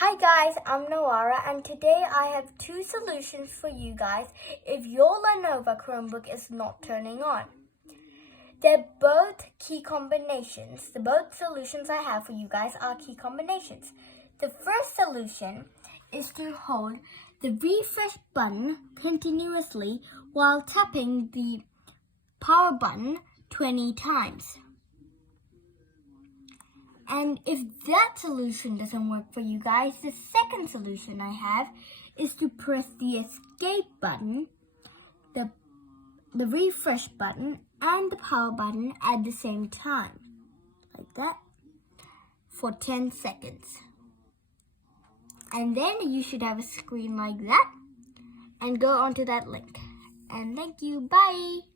Hi guys, I'm Noara and today I have two solutions for you guys if your Lenovo Chromebook is not turning on. They're both key combinations. The both solutions I have for you guys are key combinations. The first solution is to hold the refresh button continuously while tapping the power button 20 times. And if that solution doesn't work for you guys, the second solution I have is to press the escape button, the refresh button, and the power button at the same time, like that, for 10 seconds. And then you should have a screen like that, and go onto that link. And thank you, bye!